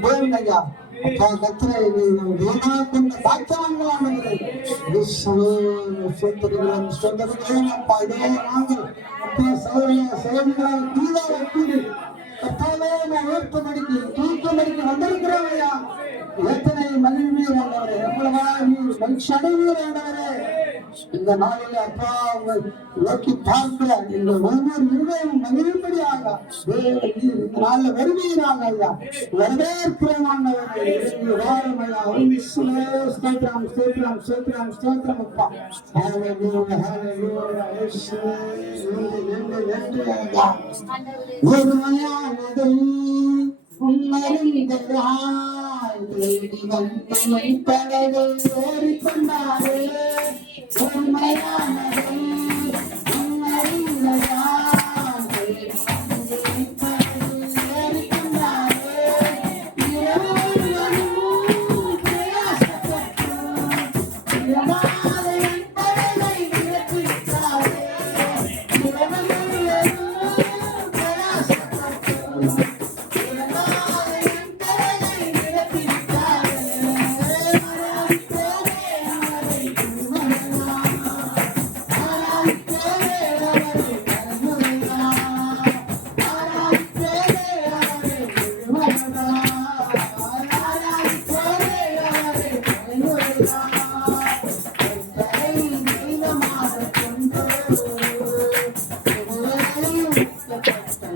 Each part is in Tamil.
పోయిందయ్యా வந்திருக்கிறவையா. எத்தனை மகிழ்வு மனுஷ அடைவு வேண்டவரே இந்த நாளில் அப்பா உங்கள் நோக்கி பார்க்கிற இந்த ஒவ்வொரு இருவரும் மகிழும்படியாக இந்த நாளில் வருவீராக ஐயா. வரவேற்கிறோம் அப்பா. உண்மருந்தராய் தேடி வந்தனை படகை உண்மையானதே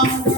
Thank you.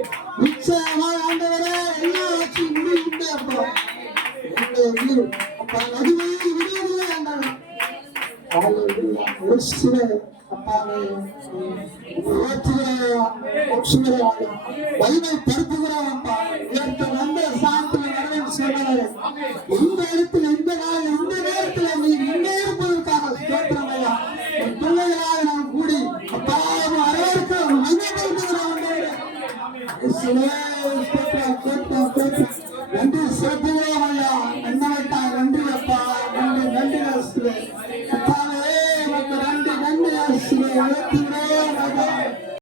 ಕಲ್ಪಿಸಿವೆ ಒತ್ತುಗಳ ಒಪ್ಸಿಗಳ ವೈಮೈ ಪಡುಪುಗಳ ಅಂತ